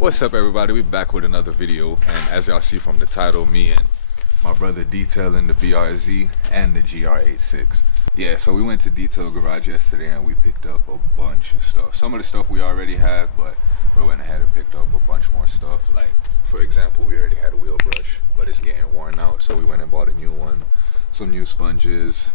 What's up, everybody? We back with another video, and as y'all see from the title, me and my brother detailing the BRZ and the GR86. Yeah, so we went to Detail Garage yesterday and we picked up a bunch of stuff. Some of the stuff we already had, but we went ahead and picked up a bunch more stuff. Like, for example, we already had a wheel brush, but it's getting worn out, so we went and bought a new one, some new sponges,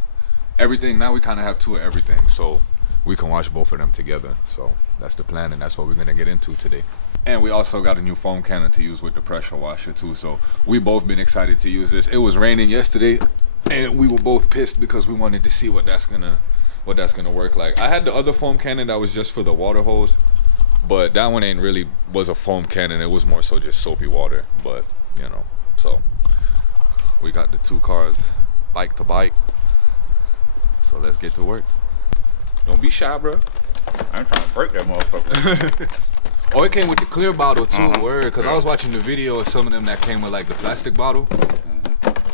everything. Now we kind of have two of everything, so we can wash both of them together. So that's the plan, and that's what we're gonna get into today. And we also got a new foam cannon to use with the pressure washer too. So we both been excited to use this. It was raining yesterday, and we were both pissed because we wanted to see what that's gonna work like. I had the other foam cannon that was just for the water hose, but that one ain't really was a foam cannon. It was more so just soapy water. But you know, so we got the two cars bike to bike. So let's get to work. Don't be shy, bro. I ain't trying to break that motherfucker. Oh, it came with the clear bottle too, word. Cause I was watching the video of some of them that came with like the plastic bottle,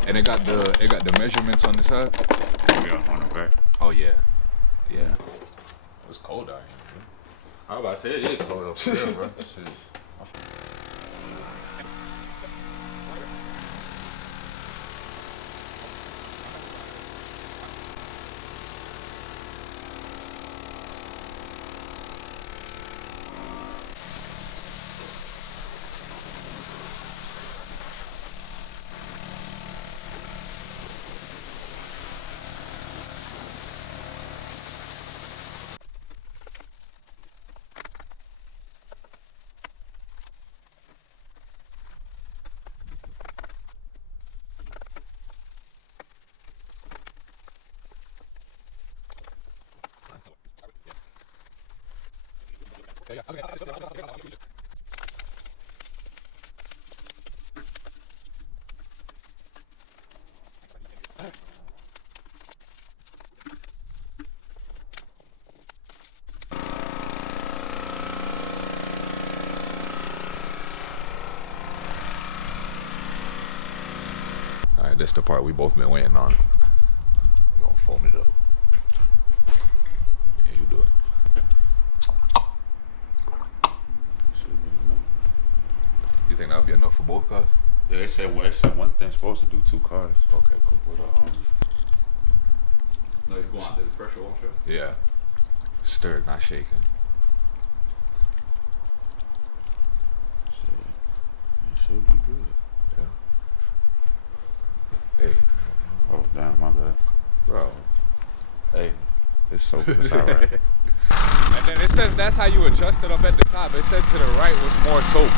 and it got the measurements on the side. Yeah, on the back. Oh yeah, yeah. It was cold out here, I was about to say it is cold up there, bro. Shit. All right, this is the part we both been waiting on. We gonna foam it up. Yeah, you do it. You think that'll be enough for both cars? Yeah, they said one thing's supposed to do two cars. Okay, cool. No, you going out to the pressure washer? Yeah. Stirred, not shaking. Shit. It should be good. Yeah. Hey. Oh, damn, my bad. Bro. Hey, it's soap. It's all right. And then it says that's how you adjust it up at the top. It said to the right was more soap.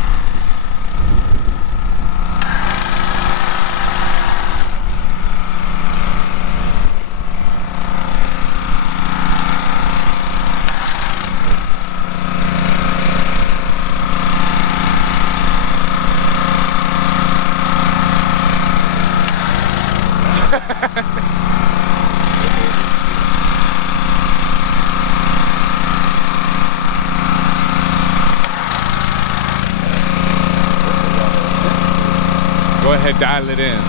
Go ahead, dial it in.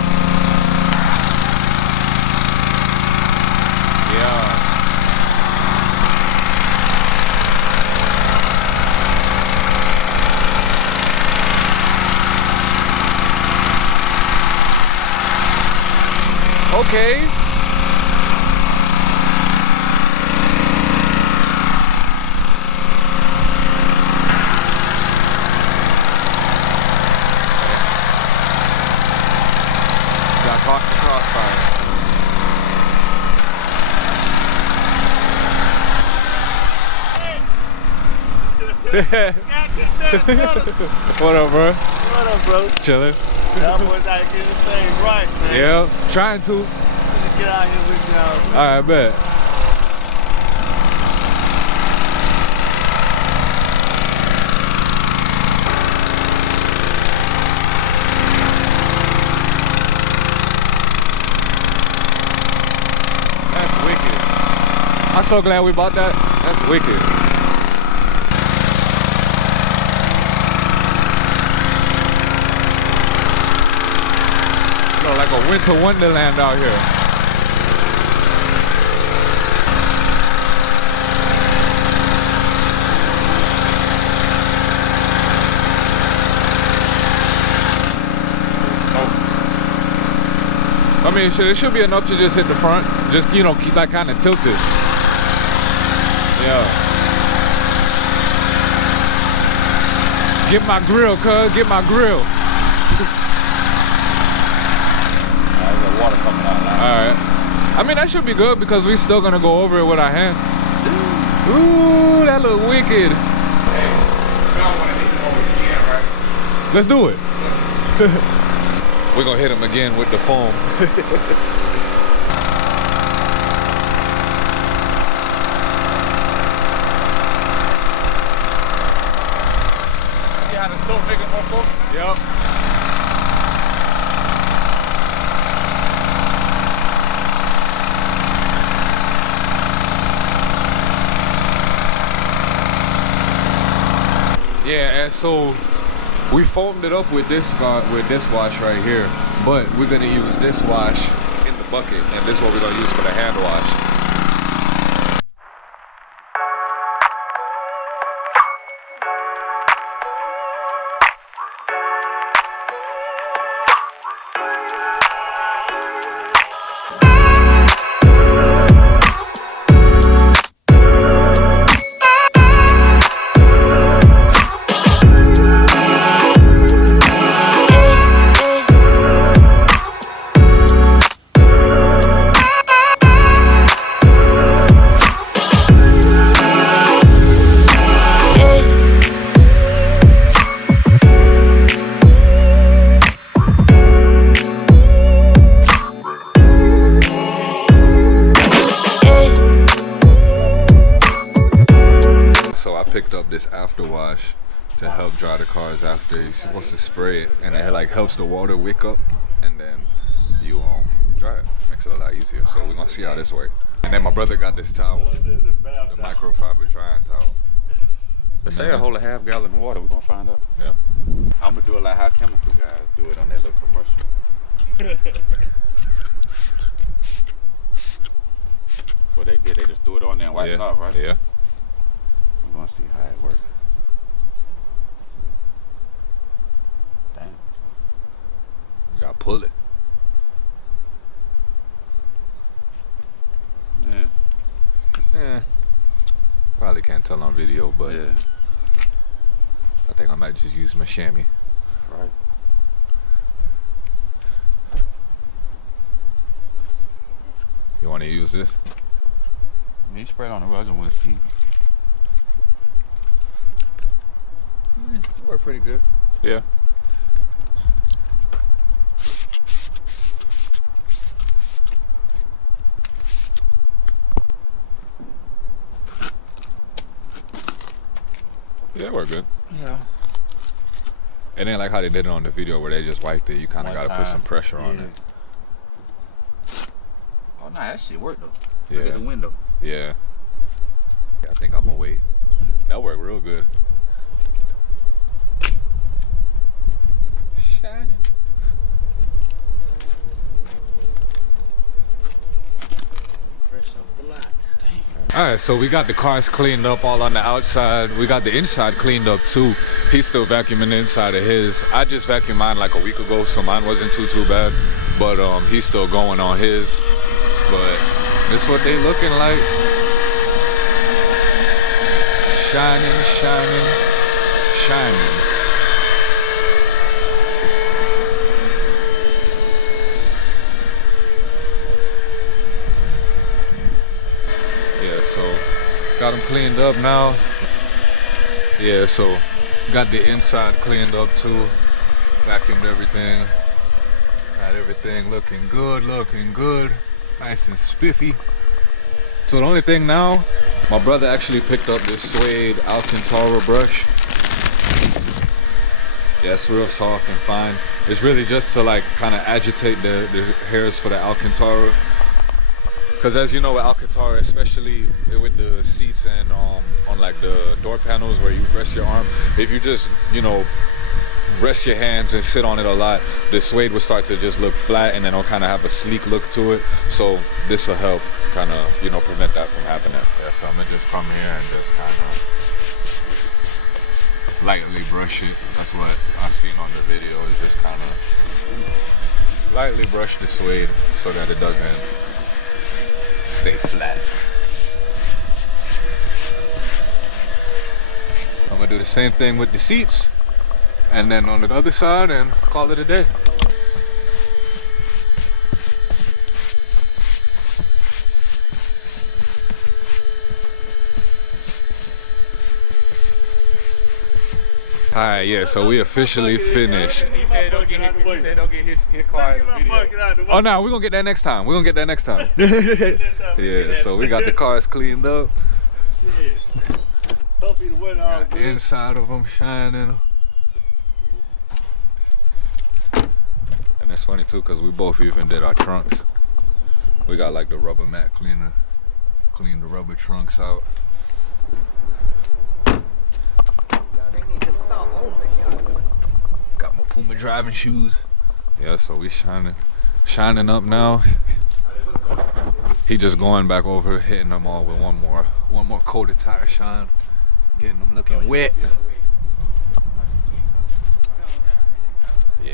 Yeah. Okay. Caught the crossfire. What up, bro? What up, bro? Chilling. Y'all boys out here getting this thing right, man. Yeah, trying to. Let's get out here with y'all, man. Alright, bet. That's wicked. I'm so glad we bought that. That's wicked. Like a winter wonderland out here. mean, it should be enough to just hit the front. Just, you know, keep that kind of tilted. Yeah. Get my grill, cuz. Get my grill. There's the water coming out now. Alright. I mean, that should be good because we still gonna go over it with our hand. Ooh, that look wicked. Hey, you don't want to hit him over again, right? Let's do it. We're gonna hit him again with the foam. You had a soap making more foam? Yep. Yeah, and so we foamed it up with this wash right here, but we're gonna use this wash in the bucket, and this is what we're gonna use for the hand wash. Picked up this after wash to help dry the cars after. You're supposed to spray it, and it like helps the water wick up, and then you dry it. Makes it a lot easier. So we're gonna see how this works. And then my brother got this towel, the microfiber drying towel. They say I hold a half gallon of water. We're gonna find out. Yeah. I'm gonna do it like how chemical guys do it on their little commercial. What they did, they just threw it on there and wiped it off, right? Yeah. We're gonna see how it works. Damn. You gotta pull it. Yeah. Yeah. Probably can't tell on video, but Yeah. I think I might just use my chamois. Right. You want to use this? I mean, you spray it on the road, I just want to see. Yeah, it worked pretty good. Yeah. Yeah, we're good. Yeah. It ain't like how they did it on the video where they just wiped it. You kind of got to put some pressure on it. Oh, nah, that shit worked though. Yeah. Look at the window. Yeah. I think I'm gonna wait. That worked real good. Shining. Fresh off the lot. Alright, so we got the cars cleaned up all on the outside. We got the inside cleaned up too. He's still vacuuming the inside of his. I just vacuumed mine like a week ago, so mine wasn't too bad. But he's still going on his. But this what they looking like. Shining, shining, shining. Yeah, so got them cleaned up now. Yeah, so got the inside cleaned up too. Vacuumed everything. Got everything looking good. Nice and spiffy. So the only thing now, my brother actually picked up this suede Alcantara brush. Yeah, it's real soft and fine. It's really just to like kind of agitate the hairs for the Alcantara. Because as you know with Alcantara, especially with the seats and on like the door panels where you rest your arm, if you just, you know, rest your hands and sit on it a lot, the suede will start to just look flat and then it'll kind of have a sleek look to it. So this will help kind of, you know, prevent that from happening. Yeah, so I'm gonna just come here and just kind of lightly brush it. That's what I seen on the video, is just kind of lightly brush the suede so that it doesn't stay flat. I'm gonna do the same thing with the seats, and then on the other side, and call it a day. Alright, yeah, so we officially finished. He said don't get his car in the video. Oh no, we're gonna get that next time. We're gonna get that next time. Yeah, so we got the cars cleaned up. Shit. Hopefully the weather all Got the good. inside of them shining. And it's funny too, cause we both even did our trunks. We got like the rubber mat cleaner, clean the rubber trunks out. Got my Puma driving shoes. Yeah, so we shining up now. He just going back over, hitting them all with one more coat of tire shine, getting them looking wet. Yeah.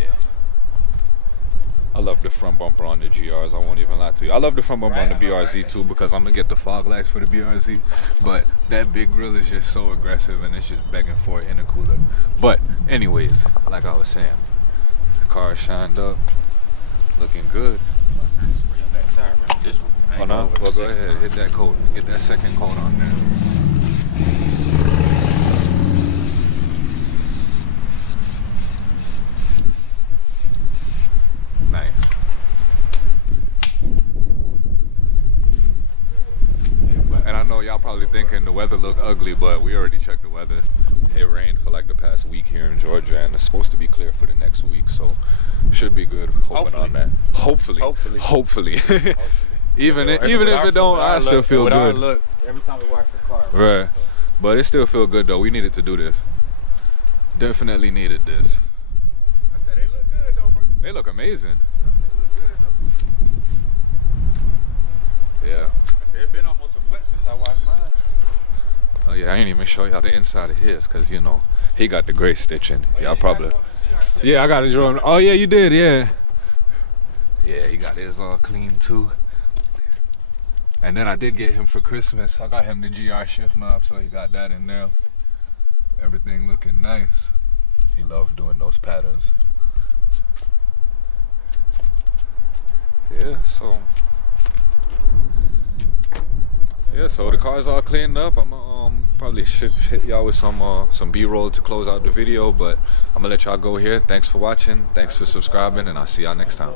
I love the front bumper on the GRs, I won't even lie to you. I love the front bumper on the BRZ too, because I'm gonna get the fog lights for the BRZ. But that big grill is just so aggressive, and it's just begging for an intercooler. But anyways, like I was saying, the car shined up, looking good. Oh no, well go ahead, hit that coat, get that second coat on there. Nice. And I know y'all probably thinking the weather look ugly, but we already checked the weather. It rained for like the past week here in Georgia, and it's supposed to be clear for the next week, so should be good. Hoping on that. Hopefully. even if it don't, I still feel good. Look, every time we watch the car. Right. But it still feel good though. We needed to do this. Definitely needed this. I said they look good though, bro. They look amazing. They look good though. Yeah. I said it's been almost a month since I watched mine. Oh yeah, I ain't even show y'all the inside of his, cause you know he got the gray stitching. Y'all probably. Yeah, I got it drawn. Oh yeah, you did. Yeah. Yeah, he got his all clean too. And then I did get him for Christmas. I got him the GR shift knob, so he got that in there. Everything looking nice. He loved doing those patterns. Yeah, so the car's all cleaned up. I'm probably should hit y'all with some B-roll to close out the video, but I'm gonna let y'all go here. Thanks for watching, thanks for subscribing, and I'll see y'all next time.